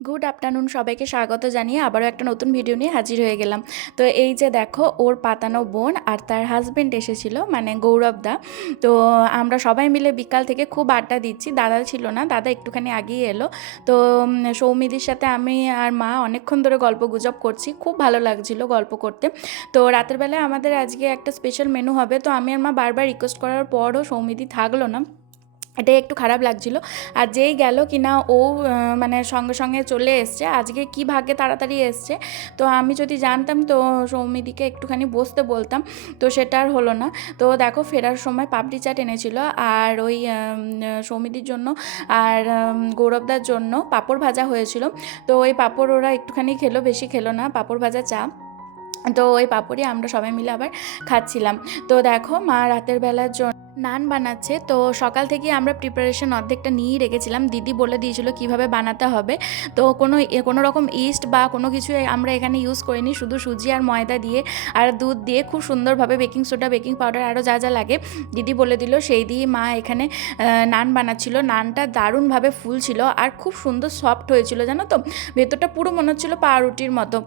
Good afternoon, সবাইকে স্বাগত জানিয়ে আবারও একটা নতুন ভিডিও নিয়ে হাজির হয়ে গেলাম। তো এই যে দেখো, ওর পাতানো বোন আর তার হাজব্যান্ড এসেছিল, মানে গৌরবদা। তো আমরা সবাই মিলে বিকাল থেকে খুব আড্ডা দিচ্ছি। দাদা ছিল না, দাদা একটুখানি আগিয়ে এলো। তো সৌমিদির সাথে আমি আর মা অনেকক্ষণ ধরে গল্প গুজব করছি, খুব ভালো লাগছিল গল্প করতে। তো রাতের বেলায় আমাদের আজকে একটা স্পেশাল মেনু হবে। তো আমি আর মা বারবার রিকোয়েস্ট করার পরও সৌমিদি থাকলো না, এটাই একটু খারাপ লাগছিল। আর যেই গেল কিনা ও মানে সঙ্গে সঙ্গে চলে এসছে। আজকে কি ভাগ্যে তাড়াতাড়ি এসছে। তো আমি যদি জানতাম তো সৌমিদিকে একটুখানি বসতে বলতাম, তো সেটা আর হলো না। তো দেখো, ফেরার সময় পাপড়ি চাট এনেছিল, আর ওই সৌমিদির জন্য আর গৌরবদার জন্য পাঁপড় ভাজা হয়েছিল। তো ওই পাঁপড় ওরা একটুখানি খেলো, বেশি খেলো না, পাঁপড় ভাজা চা। তো ওই পাঁপড়ই আমরা সবাই মিলে আবার খাচ্ছিলাম। তো দেখো, মা রাতের বেলার জন্য নান বানাচ্ছে। তো সকাল থেকে আমরা প্রিপারেশন অর্ধেকটা নিয়েই রেখেছিলাম, দিদি বলে দিয়েছিল কিভাবে বানাতে হবে। তো কোনো রকম ইস্ট বা কোনো কিছু আমরা এখানে ইউজ করিনি, শুধু সুজি আর ময়দা দিয়ে আর দুধ দিয়ে খুব সুন্দরভাবে বেকিং সোডা, বেকিং পাউডার, আরও যা যা লাগে দিদি বলে দিল, সেই দিয়ে মা এখানে নান বানাচ্ছিল। নানটা দারুণভাবে ফুল ছিল আর খুব সুন্দর সফট হয়েছিল, জানো তো। ভেতরটা পুরো মনে হচ্ছিলো পাউরুটির মতো।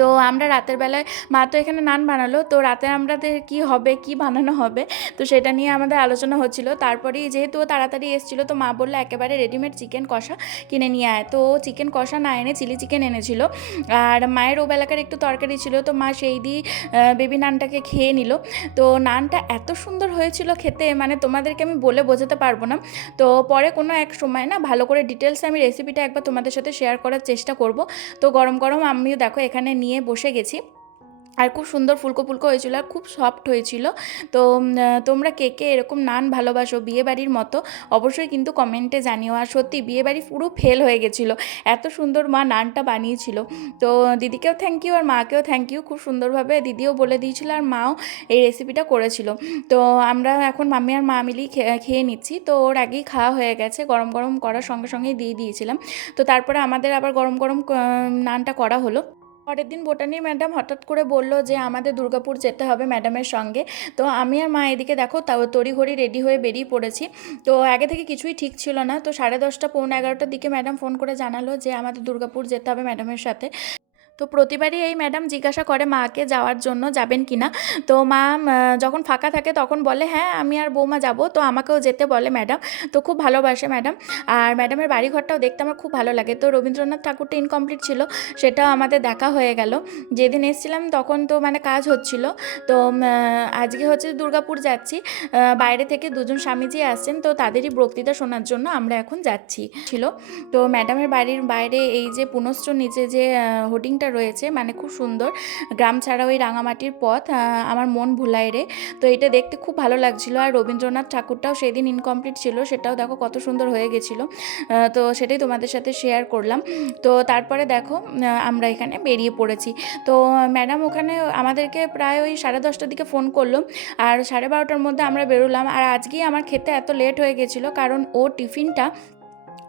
তো আমরা রাতের বেলায়, মা তো এখানে নান বানালো, তো রাতে আমাদের কি হবে, কি বানানো হবে, তো সেটা নিয়ে আমাদের আলোচনা হচ্ছিল। তারপরেই যেহেতু ও তাড়াতাড়ি এসেছিলো, তো মা বললো একেবারে রেডিমেড চিকেন কষা কিনে নিয়ে আয়। তো চিকেন কষা না এনে চিলি চিকেন এনেছিল। আর মায়ের ও বেলাকার একটু তরকারি ছিল, তো মা সেই দিয়ে বেবি নানটাকে খেয়ে নিল। তো নানটা এত সুন্দর হয়েছিল খেতে, মানে তোমাদেরকে আমি বলে বোঝাতে পারবো না। তো পরে কোনো এক সময় না ভালো করে ডিটেলসে আমি রেসিপিটা একবার তোমাদের সাথে শেয়ার করার চেষ্টা করব। তো গরম গরম আমিও দেখো এখানে নিয়ে বসে গেছি, আর খুব সুন্দর ফুলকো ফুলকো হয়েছিল আর খুব সফট হয়েছিল। তো তোমরা কে কে এরকম নান ভালোবাসো বিয়েবাড়ির মতো, অবশ্যই কিন্তু কমেন্টে জানিও। আর সত্যি বিয়েবাড়ি পুরো ফেল হয়ে গেছিলো, এত সুন্দর মা নানটা বানিয়েছিল। তো দিদিকেও থ্যাংক ইউ আর মাকেও থ্যাংক ইউ, খুব সুন্দরভাবে দিদিও বলে দিয়েছিল আর মাও এই রেসিপিটা করেছিল। তো আমরা এখন মাম্মি আর মা মিলেই খেয়ে নিচ্ছি। তো ওর আগেই খাওয়া হয়ে গেছে, গরম গরম করার সঙ্গে সঙ্গেই দিয়ে দিয়েছিলাম। তো তারপরে আমাদের আবার গরম গরম নানটা করা হলো। পরের দিন বোটানির ম্যাডাম হঠাৎ করে বলল যে আমাদের দুর্গাপুর যেতে হবে ম্যাডামের সঙ্গে। তো আমি আর মা এদিকে দেখো তাও তড়িঘড়ি রেডি হয়ে বেরিয়ে পড়েছি। তো আগে থেকে কিছুই ঠিক ছিল না। তো 10:30 পৌনে 11টার দিকে ম্যাডাম ফোন করে জানালো যে আমাদের দুর্গাপুর যেতে হবে ম্যাডামের সাথে। তো প্রতিবারই এই ম্যাডাম জিজ্ঞাসা করে মাকে যাওয়ার জন্য, যাবেন কি না। তো মা যখন ফাঁকা থাকে তখন বলে হ্যাঁ আমি আর বৌমা যাব। তো আমাকেও যেতে বলে ম্যাডাম, তো খুব ভালোবাসে ম্যাডাম। আর ম্যাডামের বাড়িঘরটাও দেখতে আমার খুব ভালো লাগে। তো রবীন্দ্রনাথ ঠাকুরটা ইনকমপ্লিট ছিল, সেটাও আমাদের দেখা হয়ে গেল। যেদিন এসেছিলাম তখন তো মানে কাজ হচ্ছিল। তো আজকে হচ্ছে দুর্গাপুর যাচ্ছি, বাইরে থেকে দুজন স্বামীজি আসছেন, তো তাদেরই বক্তৃতা শোনার জন্য আমরা এখন যাচ্ছি ছিল। তো ম্যাডামের বাড়ির বাইরে এই যে পুনশ্চ নিচে যে হোর্ডিংটা রয়েছে, মানে খুব সুন্দর, গ্রাম ছাড়া ওই রাঙামাটির পথ, আমার মন ভুলায় রে। তো এটা দেখতে খুব ভালো লাগছিল। আর রবীন্দ্রনাথ ঠাকুরটাও সেদিন ইনকমপ্লিট ছিল, সেটাও দেখো কত সুন্দর হয়ে গেছিলো। তো সেটাই তোমাদের সাথে শেয়ার করলাম। তো তারপরে দেখো আমরা এখানে বেরিয়ে পড়েছি। তো ম্যাডাম ওখানে আমাদেরকে প্রায় ওই 10:30টার দিকে ফোন করলো, আর 12:30টার মধ্যে আমরা বেরোলাম। আর আজকেই আমার খেতে এত লেট হয়ে গেছিলো, কারণ ও টিফিনটা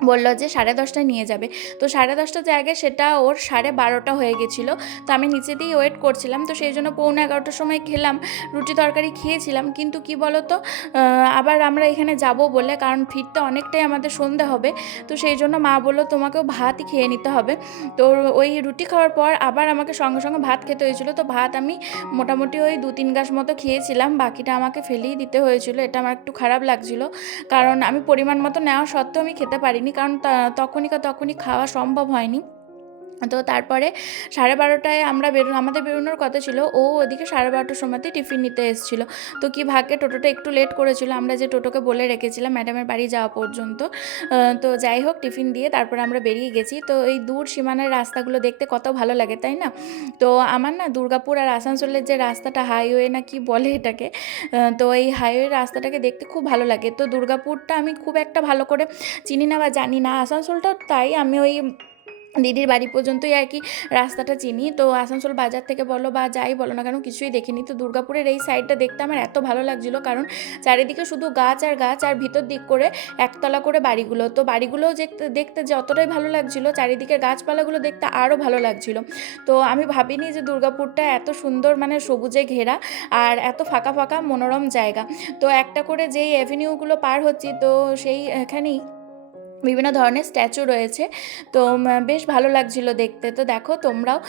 বললো যে 10:30টায় নিয়ে যাবে। তো 10:30টার জায়গায় সেটা ওর 12:30 হয়ে গেছিলো। তো আমি নিচে দিয়েই ওয়েট করছিলাম, তো সেই জন্য পৌনে 11টার সময় খেলাম, রুটি তরকারি খেয়েছিলাম। কিন্তু কি বলো তো, আবার আমরা এখানে যাব বলে, কারণ ফিরতে অনেকটাই আমাদের সন্ধে হবে। তো সেই জন্য মা বললো তোমাকেও ভাতই খেয়ে নিতে হবে। তো ওই রুটি খাওয়ার পর আবার আমাকে সঙ্গে সঙ্গে ভাত খেতে হয়েছিলো। তো ভাত আমি মোটামুটি ওই 2-3 গ্লাস মতো খেয়েছিলাম, বাকিটা আমাকে ফেলেই দিতে হয়েছিল। এটা আমার একটু খারাপ লাগছিলো, কারণ আমি পরিমাণ মতো নেওয়া সত্ত্বেও আমি খেতে পারিনি, কারণ তখনই খাওয়া সম্ভব হয়নি। তো তারপরে 12:30টায় আমাদের বেরোনোর কথা ছিল, ও ওদিকে 12:30টার সময়তেই টিফিন নিতে এসেছিলো। তো কি ভাগ্যে টোটোটা একটু লেট করেছিল, আমরা যে টোটোকে বলে রেখেছিলাম ম্যাডামের বাড়ি যাওয়া পর্যন্ত। তো যাই হোক, টিফিন দিয়ে তারপরে আমরা বেরিয়ে গেছি। তো এই দূর সীমানার রাস্তাগুলো দেখতে কত ভালো লাগে, তাই না। তো আমার না দুর্গাপুর আর আসানসোলের যে রাস্তাটা, হাইওয়ে না কি বলে এটাকে, তো এই হাইওয়ে রাস্তাটাকে দেখতে খুব ভালো লাগে। তো দুর্গাপুরটা আমি খুব একটা ভালো করে চিনি না বা জানি না, আসানসোলটাও তাই। আমি ওই দিদির বাড়ি পর্যন্তই আর কি রাস্তাটা চিনি। তো আসানসোল বাজার থেকে বলো বা যাই বলো না কেন, কিছুই দেখিনি। তো দুর্গাপুরের এই সাইডটা দেখতে আমার এত ভালো লাগছিলো, কারণ চারিদিকে শুধু গাছ আর গাছ, আর ভিতর দিক করে একতলা করে বাড়িগুলো। তো বাড়িগুলোও দেখতে যতটাই ভালো লাগছিলো, চারিদিকে গাছপালাগুলো দেখতে আরও ভালো লাগছিলো। তো আমি ভাবিনি যে দুর্গাপুরটা এত সুন্দর, মানে সবুজে ঘেরা আর এত ফাঁকা ফাঁকা মনোরম জায়গা। তো একটা করে যেই অ্যাভিনিউগুলো পার হচ্ছি, তো সেই এখানেই বিভিন্ন ধরনের স্ট্যাচু রয়েছে। তো বেশ ভালো লাগছিল দেখতে। তো দেখো তোমরাও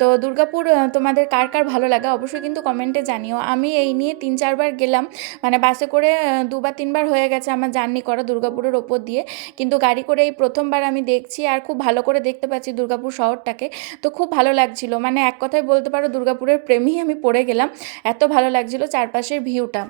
তো দুর্গাপুর তোমাদের কার কার ভালো লাগে অবশ্যই কিন্তু কমেন্টে জানিও। আমি এই নিয়ে ৩-৪ বার গেলাম, মানে বাসে করে ২ বার ৩ বার হয়ে গেছে আমার জার্নি করা দুর্গাপুরের ওপর দিয়ে, কিন্তু গাড়ি করে এই প্রথমবার আমি দেখছি আর খুব ভালো করে দেখতে পাচ্ছি দুর্গাপুর শহরটাকে। তো খুব ভালো লাগছিল, মানে এক কথায় বলতে পারো দুর্গাপুরের প্রেমেই আমি পড়ে গেলাম, এত ভালো লাগছিল চারপাশের ভিউটা।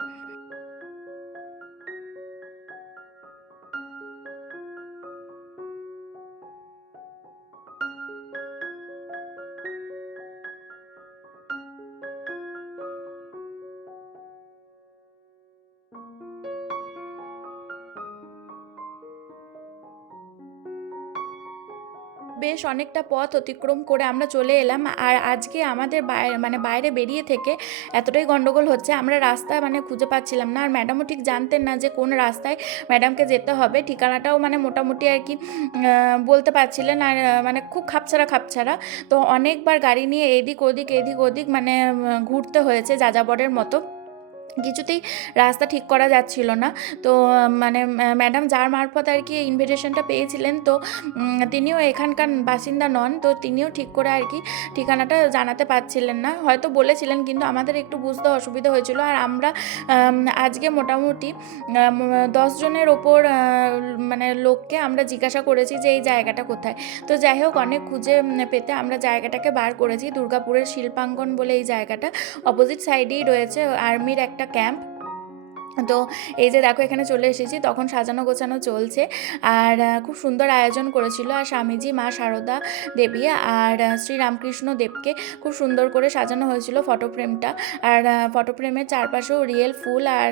বেশ অনেকটা পথ অতিক্রম করে আমরা চলে এলাম। আর আজকে আমাদের বাইরে মানে বাইরে বেরিয়ে থেকে এতটাই গন্ডগোল হচ্ছে, আমরা রাস্তা মানে খুঁজে পাচ্ছিলাম না। আর ম্যাডামও ঠিক জানতেন না যে কোন রাস্তায় ম্যাডামকে যেতে হবে, ঠিকানাটাও মানে মোটামুটি আর কি বলতে পারছিলেন। আর মানে খুব খাপছাড়া খাপছাড়া, তো অনেকবার গাড়ি নিয়ে এদিক ওদিক এদিক ওদিক মানে ঘুরতে হয়েছে যাযাবরের মতো, কিছুতেই রাস্তা ঠিক করা যাচ্ছিল না। তো মানে ম্যাডাম যার মারফত আর কি ইনভিটেশনটা পেয়েছিলেন, তো তিনিও এখানকার বাসিন্দা নন, তো তিনিও ঠিক করে আর কি ঠিকানাটা জানাতে পারছিলেন না, হয়তো বলেছিলেন কিন্তু আমাদের একটু বুঝতে অসুবিধা হয়েছিল। আর আমরা আজকে মোটামুটি 10 জনের ওপর মানে লোককে আমরা জিজ্ঞাসা করেছি যে এই জায়গাটা কোথায়। তো যাই হোক অনেক খুঁজে পেতে আমরা জায়গাটাকে বার করেছি। দুর্গাপুরের শিল্পাঙ্গন বলে এই জায়গাটা, অপোজিট সাইডেই রয়েছে আর্মির একটা ক্যাম্প। তো এই যে দেখো এখানে চলে এসেছি, তখন সাজানো গোছানো চলছে। আর খুব সুন্দর আয়োজন করেছিল। আর স্বামীজি, মা শারদা দেবী আর শ্রী রামকৃষ্ণ দেবকে খুব সুন্দর করে সাজানো হয়েছিল ফটো ফ্রেমটা। আর ফটো ফ্রেমের চারপাশেও রিয়েল ফুল আর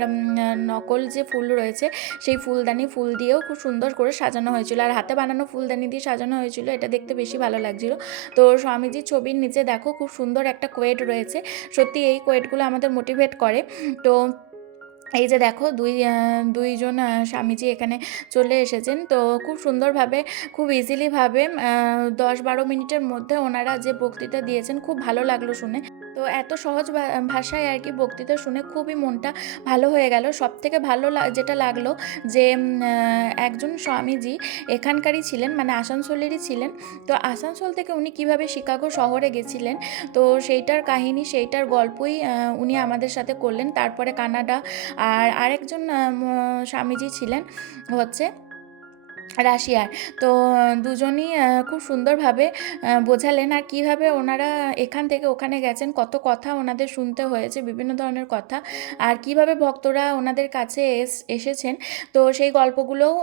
নকল যে ফুল রয়েছে সেই ফুলদানি ফুল দিয়েও খুব সুন্দর করে সাজানো হয়েছিল। আর হাতে বানানো ফুলদানি দিয়ে সাজানো হয়েছিল, এটা দেখতে বেশি ভালো লাগছিল। তো স্বামীজির ছবির নিচে দেখো খুব সুন্দর একটা কোয়েট রয়েছে, সত্যি এই কোয়েটগুলো আমাদের মোটিভেট করে। তো এই যে দেখো দুইজন স্বামীজি এখানে চলে এসেছেন। তো খুব সুন্দরভাবে, খুব ইজিলিভাবে 10-12 মিনিটের মধ্যে ওনারা যে বক্তৃতা দিয়েছেন খুব ভালো লাগলো শুনে। তো এত সহজ ভাষায় আর কি বক্তৃতা শুনে খুবই মনটা ভালো হয়ে গেল। সবথেকে ভালো যেটা লাগলো যে একজন স্বামীজি এখানকারই ছিলেন, মানে আসানসোলেরই ছিলেন। তো আসানসোল থেকে উনি কিভাবে শিকাগো শহরে গেছিলেন, তো সেইটার কাহিনী, সেইটার গল্পই উনি আমাদের সাথে করলেন। তারপরে কানাডা, আর আরেকজন স্বামীজি ছিলেন হচ্ছে রাশিয়ার। তো দুজনই খুব সুন্দরভাবে বোঝালেন আর কীভাবে ওনারা এখান থেকে ওখানে গেছেন, কত কথা ওনাদের শুনতে হয়েছে, বিভিন্ন ধরনের কথা, আর কিভাবে ভক্তরা ওনাদের কাছে এসেছেন। তো সেই গল্পগুলোও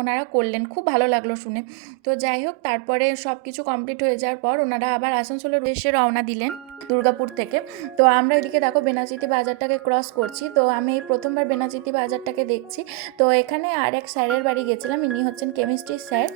ওনারা করলেন, খুব ভালো লাগলো শুনে। তো যাই হোক তারপরে সব কিছু কমপ্লিট হয়ে যাওয়ার পর ওনারা আবার আসানসোলের উদ্দেশ্যে রওনা দিলেন দুর্গাপুর থেকে। তো আমরা এদিকে দেখো বেনাচিতি বাজারটাকে ক্রস করছি। তো আমি এই প্রথমবার বেনাচিতি বাজারটাকে দেখছি। তো এখানে আর এক স্যারের বাড়ি গেছিলাম, ইনি হচ্ছেন কেমিস্ট্রির স্যার।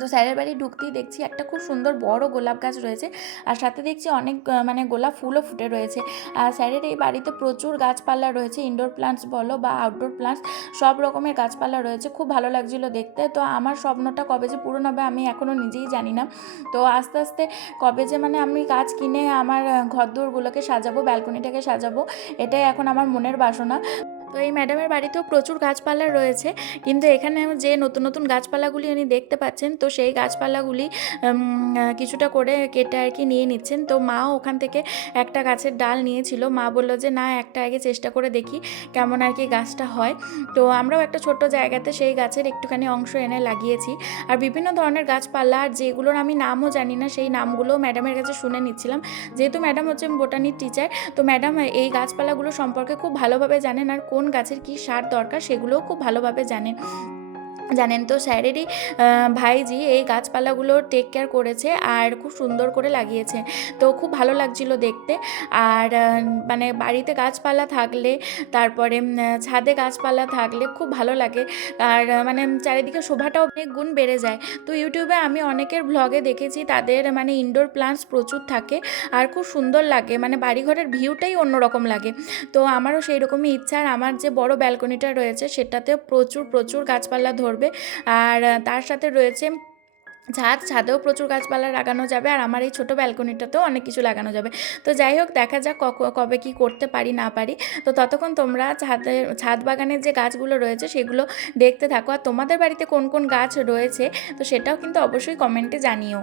তো স্যারের বাড়ি ঢুকতেই দেখছি একটা খুব সুন্দর বড় গোলাপ গাছ রয়েছে, আর সাথে দেখছি অনেক মানে গোলাপ ফুলও ফুটে রয়েছে। আর স্যারের এই বাড়িতে প্রচুর গাছপালা রয়েছে, ইনডোর প্লান্টস বলো বা আউটডোর প্লান্টস, সব রকমের গাছপালা রয়েছে, খুব ভালো লাগছিলো দেখতে। তো আমার স্বপ্নটা কবে যে পূরণ হবে আমি এখনও নিজেই জানি না। তো আস্তে আস্তে কবে যে মানে আমি গাছ কিনে আমার ঘরদোরগুলোকে সাজাবো, ব্যালকনিটাকে সাজাবো, এটাই এখন আমার মনের বাসনা। তো এই ম্যাডামের বাড়িতেও প্রচুর গাছপালা রয়েছে, কিন্তু এখানে যে নতুন নতুন গাছপালাগুলি উনি দেখতে পাচ্ছেন, তো সেই গাছপালাগুলি কিছুটা করে কেটে আর কি নিয়ে নিচ্ছেন। তো মাও ওখান থেকে একটা গাছের ডাল নিয়েছিল, মা বললো যে না একটা আগে চেষ্টা করে দেখি কেমন আর কি গাছটা হয়। তো আমরাও একটা ছোট্ট জায়গাতে সেই গাছের একটুখানি অংশ এনে লাগিয়েছি। আর বিভিন্ন ধরনের গাছপালা, আর যেগুলোর আমি নামও জানি না সেই নামগুলোও ম্যাডামের কাছে শুনে নিচ্ছিলাম। যেহেতু ম্যাডাম হচ্ছেন বোটানির টিচার, তো ম্যাডাম এই গাছপালাগুলো সম্পর্কে খুব ভালোভাবে জানেন, আর কোন গাছের কী সার দরকার সেগুলোও খুব ভালোভাবে জানেন। তো স্যারেরই ভাইজি এই গাছপালাগুলো টেক কেয়ার করেছে আর খুব সুন্দর করে লাগিয়েছে। তো খুব ভালো লাগছিল দেখতে। আর মানে বাড়িতে গাছপালা থাকলে, তারপরে ছাদে গাছপালা থাকলে খুব ভালো লাগে। আর মানে চারিদিকে শোভাটাও অনেক গুণ বেড়ে যায়। তো ইউটিউবে আমি অনেকের ব্লগে দেখেছি তাদের মানে ইনডোর প্লান্টস প্রচুর থাকে আর খুব সুন্দর লাগে, মানে বাড়িঘরের ভিউটাই অন্যরকম লাগে। তো আমারও সেই রকমই ইচ্ছা। আর আমার যে বড় ব্যালকনিটা রয়েছে সেটাতে প্রচুর প্রচুর গাছপালা ধরবে। আর তার সাথে রয়েছে ছাদেও প্রচুর গাছপালা লাগানো যাবে, আর আমার এই ছোটো ব্যালকনিটাতেও অনেক কিছু লাগানো যাবে। তো যাই হোক, দেখা যাক কবে কি করতে পারি না পারি। তো ততক্ষণ তোমরা ছাদ বাগানের যে গাছগুলো রয়েছে সেগুলো দেখতে থাকো, আর তোমাদের বাড়িতে কোন কোন গাছ রয়েছে তো সেটাও কিন্তু অবশ্যই কমেন্টে জানিও।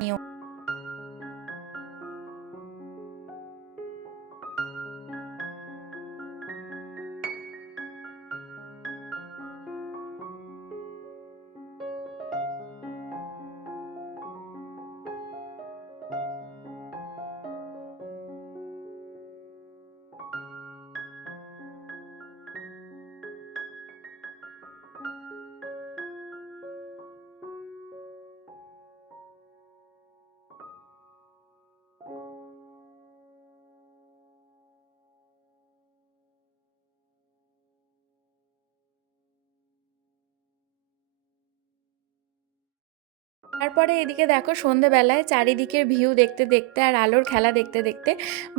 তারপরে এদিকে দেখো, সন্ধেবেলায় চারিদিকের ভিউ দেখতে দেখতে আর আলোর খেলা দেখতে দেখতে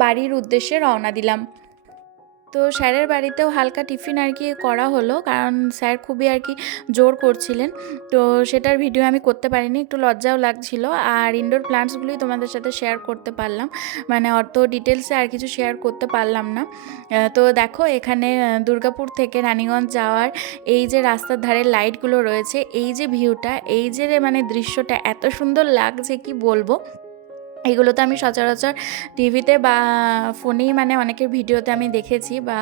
বাড়ির উদ্দেশ্যে রওনা দিলাম। তো স্যারের বাড়িতেও হালকা টিফিন আর কি করা হলো, কারণ স্যার খুবই আর কি জোর করছিলেন। তো সেটার ভিডিও আমি করতে পারিনি, একটু লজ্জাও লাগছিল। আর ইনডোর প্লান্টসগুলোই তোমাদের সাথে শেয়ার করতে পারলাম, মানে অত ডিটেলসে আর কিছু শেয়ার করতে পারলাম না। তো দেখো, এখানে দুর্গাপুর থেকে রানীগঞ্জ যাওয়ার এই যে রাস্তার ধারে লাইটগুলো রয়েছে, এই যে ভিউটা, এই যে মানে দৃশ্যটা এত সুন্দর লাগছে কি বলবো। এগুলো তো আমি সচরাচর টিভিতে বা ফোনেই মানে অনেকের ভিডিওতে আমি দেখেছি বা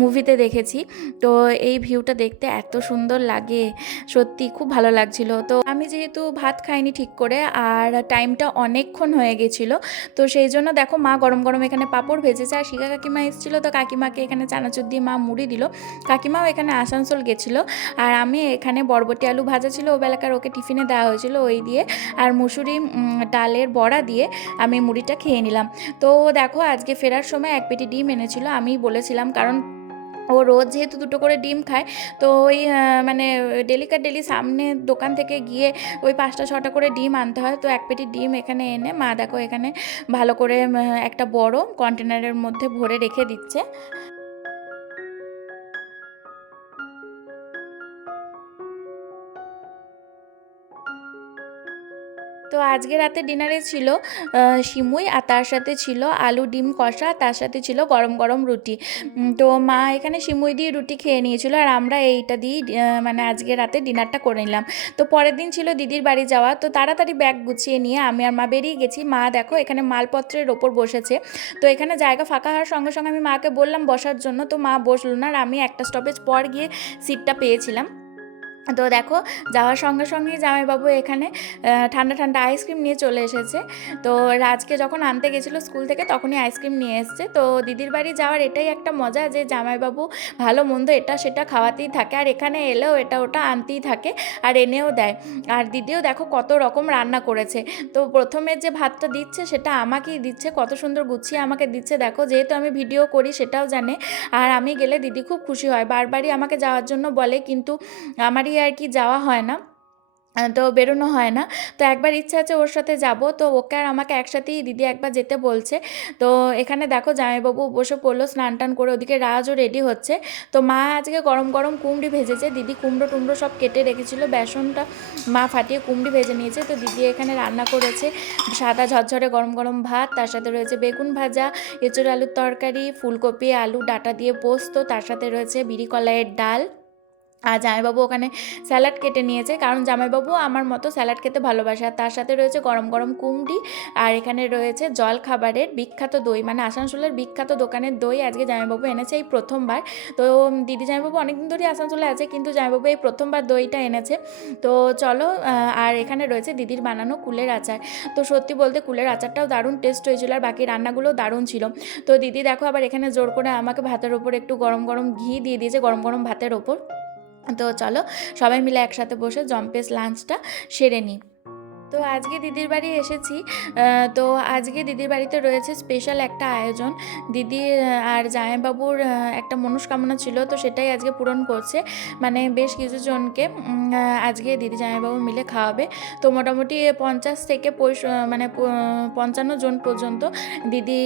মুভিতে দেখেছি। তো এই ভিউটা দেখতে এত সুন্দর লাগে, সত্যি খুব ভালো লাগছিল। তো আমি যেহেতু ভাত খাইনি ঠিক করে, আর টাইমটা অনেকক্ষণ হয়ে গেছিলো, তো সেই জন্য দেখো মা গরম গরম এখানে পাঁপড় ভেজেছে, আর শিখা কাকিমা এসেছিলো, তো কাকিমাকে এখানে চানাচুর দিয়ে মা মুড়ি দিল। কাকিমাও এখানে আসানসোল গেছিলো, আর আমি এখানে বরবটি আলু ভাজা ছিল ও বেলাকার, ওকে টিফিনে দেওয়া হয়েছিল, ওই দিয়ে আর মুসুরি ডালের বড়া দিয়ে আমি মুড়িটা খেয়ে নিলাম। তো দেখো, আজকে ফেরার সময় এক পেটি ডিম এনেছিল, আমি বলেছিলাম, কারণ ও রোজ যেহেতু দুটো করে ডিম খায়, তো ওই মানে ডেলিকার ডেলি সামনে দোকান থেকে গিয়ে ওই 5টা 6টা করে ডিম আনতে হয়। তো এক পেটি ডিম এখানে এনে মা দেখো এখানে ভালো করে একটা বড় কন্টেনারের মধ্যে ভরে রেখে দিচ্ছে। তো আজকে রাতে ডিনারে ছিল সিমুই, আর তার সাথে ছিল আলু ডিম কষা, তার সাথে ছিল গরম গরম রুটি। তো মা এখানে সিমুই দিয়ে রুটি খেয়ে নিয়েছিল, আর আমরা এইটা দিয়েই মানে আজকে রাতে ডিনারটা করে নিলাম। তো পরের দিন ছিল দিদির বাড়ি যাওয়া, তো তাড়াতাড়ি ব্যাগ গুছিয়ে নিয়ে আমি আর মা বেরিয়ে গেছি। মা দেখো এখানে মালপত্রের ওপর বসেছে, তো এখানে জায়গা ফাঁকা হওয়ার সঙ্গে সঙ্গে আমি মাকে বললাম বসার জন্য, তো মা বসলো না, আর আমি একটা স্টপেজ পর গিয়ে সিটটা পেয়েছিলাম। তো দেখো, যাওয়ার সঙ্গে সঙ্গেই জামাইবাবু এখানে ঠান্ডা ঠান্ডা আইসক্রিম নিয়ে চলে এসেছে। তো রাজকে যখন আনতে গেছিলো স্কুল থেকে তখনই আইসক্রিম নিয়ে এসছে। তো দিদির বাড়ি যাওয়ার এটাই একটা মজা, যে জামাইবাবু ভালো মন্দ এটা সেটা খাওয়াতেই থাকে, আর এখানে এলেও এটা ওটা আনতেই থাকে, আর এনেও দেয়। আর দিদিও দেখো কত রকম রান্না করেছে। তো প্রথমে যে ভাতটা দিচ্ছে সেটা আমাকেই দিচ্ছে, কত সুন্দর গুছিয়ে আমাকে দিচ্ছে দেখো, যেহেতু আমি ভিডিও করি সেটাও জানে। আর আমি গেলে দিদি খুব খুশি হয়, বারবারই আমাকে যাওয়ার জন্য বলে, কিন্তু আমারই আর কি যাওয়া হয় না, তো বেরোনো হয় না। তো একবার ইচ্ছা আছে ওর সাথে যাব, তো ওকে আর আমাকে একসাথেই দিদি একবার যেতে বলছে। তো এখানে দেখো জামাইবাবু বসে পড়লো স্নান টান করে, ওদিকে রাজও রেডি হচ্ছে। তো মা আজকে গরম গরম কুমড়ি ভেজেছে, দিদি কুমড়ো টুমড়ো সব কেটে রেখেছিল, বেসনটা মা ফাটিয়ে কুমড়ি ভেজে নিয়েছে। তো দিদি এখানে রান্না করেছে সাদা ঝরঝরে গরম গরম ভাত, তার সাথে রয়েছে বেগুন ভাজা, এঁচোড় আলুর তরকারি, ফুলকপি আলু ডাঁটা দিয়ে পোস্ত, তার সাথে রয়েছে বিরি কলাইয়ের ডাল। আর জামাইবাবু ওখানে স্যালাড কেটে নিয়েছে, কারণ জামাইবাবু আমার মতো স্যালাড খেতে ভালোবাসে। আর তার সাথে রয়েছে গরম গরম কুমড়ি, আর এখানে রয়েছে জল খাবারের বিখ্যাত দই, মানে আসানসোলের বিখ্যাত দোকানের দই আজকে জামাইবাবু এনেছে এই প্রথমবার। তো দিদি জামাইবাবু অনেকদিন ধরেই আসানসোলে আছে, কিন্তু জামাইবাবু এই প্রথমবার দইটা এনেছে। তো চলো, আর এখানে রয়েছে দিদির বানানো কুলের আচার। তো সত্যি বলতে কুলের আচারটাও দারুণ টেস্ট হয়েছিল, আর বাকি রান্নাগুলোও দারুণ ছিল। তো দিদি দেখো আবার এখানে জোর করে আমাকে ভাতের ওপর একটু গরম গরম ঘি দিয়ে দিয়েছে, গরম গরম ভাতের ওপর। তো চলো সবাই মিলে একসাথে বসে জম্পেস লাঞ্চটা সেরে নিই। তো আজকে দিদির বাড়ি এসেছি। তো আজকে দিদির বাড়িতে রয়েছে স্পেশাল একটা আয়োজন। দিদির আর জামাইবাবুর একটা মনস্কামনা ছিল, তো সেটাই আজকে পূরণ করছে। মানে বেশ কিছুজনকে আজকে দিদি জামাইবাবু মিলে খাওয়াবে। তো মোটামুটি 50 থেকে 55 জন পর্যন্ত দিদি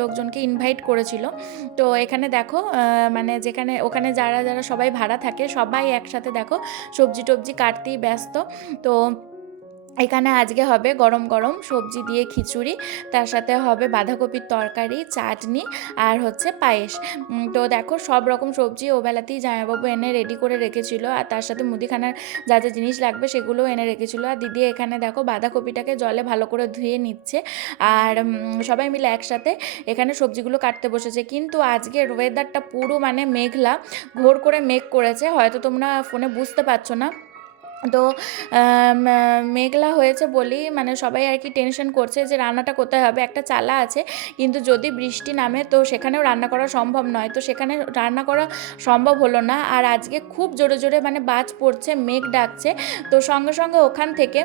লোকজনকে ইনভাইট করেছিল। তো এখানে দেখো, মানে যেখানে ওখানে যারা যারা সবাই ভাড়া থাকে সবাই একসাথে দেখো সবজি টবজি কাটতেই ব্যস্ত। তো এখানে আজকে হবে গরম গরম সবজি দিয়ে খিচুড়ি, তার সাথে হবে বাঁধাকপির তরকারি, চাটনি আর হচ্ছে পায়েস। তো দেখো সব রকম সবজি ওবেলাতেই জামাইবাবু এনে রেডি করে রেখেছিল, আর তার সাথে মুদিখানার যা যা জিনিস লাগবে সেগুলোও এনে রেখেছিল। আর দিদি এখানে দেখো বাঁধাকপিটাকে জলে ভালো করে ধুয়ে নিচ্ছে, আর সবাই মিলে একসাথে এখানে সবজিগুলো কাটতে বসেছে। কিন্তু আজকের ওয়েদারটা পুরো মানে মেঘলা, ঘোর করে মেঘ করেছে, হয়তো তোমরা ফোনে বুঝতে পারছো না। তো মেঘলা হয়েছে বলেই মানে সবাই আর কি টেনশন করছে যে রান্নাটা কোথায় হবে। একটা চালা আছে, কিন্তু যদি বৃষ্টি নামে তো সেখানেও রান্না করা সম্ভব নয়, তো সেখানে রান্না করা সম্ভব হলো না। আর আজকে খুব জোরে জোরে মানে বাজ পড়ছে, মেঘ ডাকছে, তো সঙ্গে সঙ্গে ওখান থেকে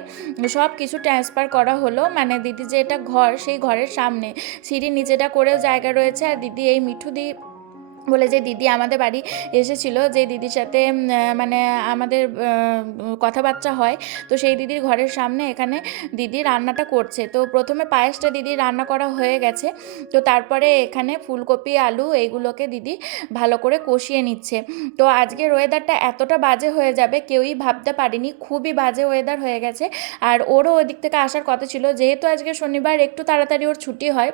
সব কিছু ট্রান্সফার করা হলো। মানে দিদি যে এটা ঘর, সেই ঘরের সামনে সিঁড়ির নিচেটা করেও জায়গা রয়েছে। আর দিদি এই মিঠু দি বলে যে দিদি আমাদের বাড়ি এসেছিল, যে দিদির সাথে মানে আমাদের কথাবার্তা হয়, তো সেই দিদির ঘরের সামনে এখানে দিদি রান্নাটা করছে। তো প্রথমে পায়েসটা দিদি রান্না করা হয়ে গেছে, তো তারপরে এখানে ফুলকপি আলু এইগুলোকে দিদি ভালো করে কষিয়ে নিচ্ছে। তো আজকের ওয়েদারটা এতটা বাজে হয়ে যাবে কেউই ভাবতে পারিনি, খুবই বাজে ওয়েদার হয়ে গেছে। আর ওরও ওই দিক থেকে আসার কথা ছিল, যেহেতু আজকে শনিবার একটু তাড়াতাড়ি ওর ছুটি হয়,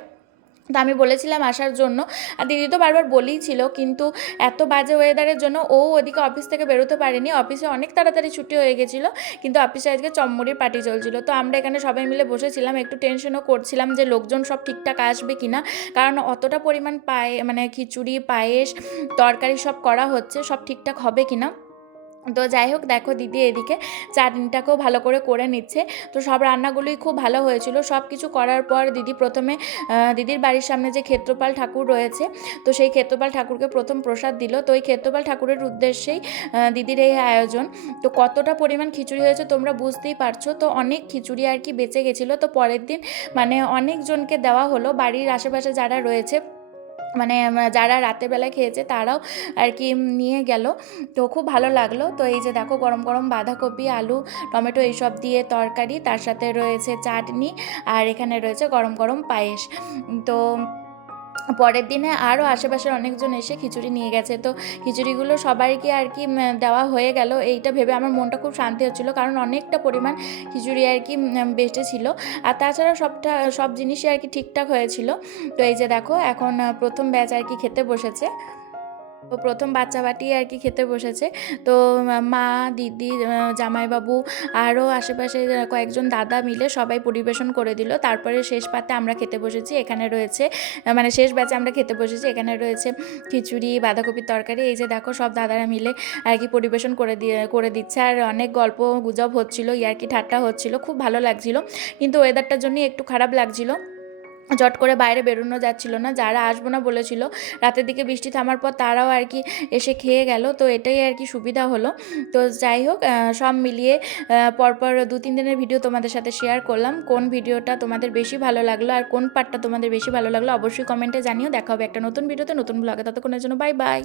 তো আমি বলেছিলাম আসার জন্য। আর দিদি তো বারবার বলেই ছিল, কিন্তু এত বাজে ওয়েদারের জন্য ও ওদিকে অফিস থেকে বেরোতে পারেনি। অফিসে অনেক তাড়াতাড়ি ছুটি হয়ে গেছিলো, কিন্তু অফিসে আজকে চম্মড়ির পার্টি চলছিল। তো আমরা এখানে সবাই মিলে বসেছিলাম, একটু টেনশনও করছিলাম যে লোকজন সব ঠিকঠাক আসবে কিনা, কারণ অতটা পরিমাণ মানে খিচুড়ি পায়েস তরকারি সব করা হচ্ছে, সব ঠিকঠাক হবে কিনা। তো যাই হোক, দেখো দিদি এদিকে চাটনিটাকেও ভালো করে করে নিচ্ছে। তো সব রান্নাগুলোই খুব ভালো হয়েছিল। সব কিছু করার পর দিদি প্রথমে দিদির বাড়ির সামনে যে ক্ষেত্রপাল ঠাকুর রয়েছে, তো সেই ক্ষেত্রপাল ঠাকুরকে প্রথম প্রসাদ দিল। তো ওই ক্ষেত্রপাল ঠাকুরের উদ্দেশ্যেই দিদির এই আয়োজন। তো কতটা পরিমাণ খিচুড়ি হয়েছে তোমরা বুঝতেই পারছো। তো অনেক খিচুড়ি আর কি বেঁচে গেছিলো, তো পরের দিন মানে অনেকজনকে দেওয়া হলো, বাড়ির আশেপাশে যারা রয়েছে, মানে যারা রাতের বেলায় খেয়েছে তারাও আর কি নিয়ে গেল। তো খুব ভালো লাগলো। তো এই যে দেখো গরম গরম বাঁধাকপি আলু টমেটো এইসব দিয়ে তরকারি, তার সাথে রয়েছে চাটনি, আর এখানে রয়েছে গরম গরম পায়েস। তো পরের দিনে আরও আশেপাশের অনেকজন এসে খিচুড়ি নিয়ে গেছে। তো খিচুড়িগুলো সবাইকে আর কি দেওয়া হয়ে গেল, এইটা ভেবে আমার মনটা খুব শান্তি হচ্ছিলো, কারণ অনেকটা পরিমাণ খিচুড়ি আর কি বেঁচে ছিল। আর তাছাড়া সব জিনিসই আর কি ঠিকঠাক হয়েছিল। তো এই যে দেখো এখন প্রথম ব্যাচ আর কি খেতে বসেছে। তো প্রথম বাচ্চাবাটি আর কি খেতে বসেছে। তো মা, দিদি, জামাইবাবু আরও আশেপাশে কয়েকজন দাদা মিলে সবাই পরিবেশন করে দিল। তারপরে শেষ পাতে আমরা খেতে বসেছি। এখানে রয়েছে মানে শেষ ব্যাচে আমরা খেতে বসেছি, এখানে রয়েছে খিচুড়ি বাঁধাকপির তরকারি। এই যে দেখো সব দাদারা মিলে আর কি পরিবেশন করে দিচ্ছে। আর অনেক গল্প গুজব হচ্ছিলো, ইয়ার্কি ঠাট্টা হচ্ছিলো, খুব ভালো লাগছিলো। কিন্তু ওয়েদারটার জন্যই একটু খারাপ লাগছিলো, চট করে বাইরে বেরোনো যাচ্ছিল না। যারা আসবো না বলেছিল রাতের দিকে বৃষ্টি থামার পর, তারাও আর কি এসে খেয়ে গেল। তো এটাই আর কি সুবিধা হলো। তো যাই হোক, সব মিলিয়ে পরপর 2-3 দিনের ভিডিও তোমাদের সাথে শেয়ার করলাম। কোন ভিডিওটা তোমাদের বেশি ভালো লাগলো আর কোন পার্টটা তোমাদের বেশি ভালো লাগলো অবশ্যই কমেন্টে জানিও। দেখা হবে একটা নতুন ভিডিওতে, নতুন ব্লগে। ততক্ষণের জন্য বাই বাই।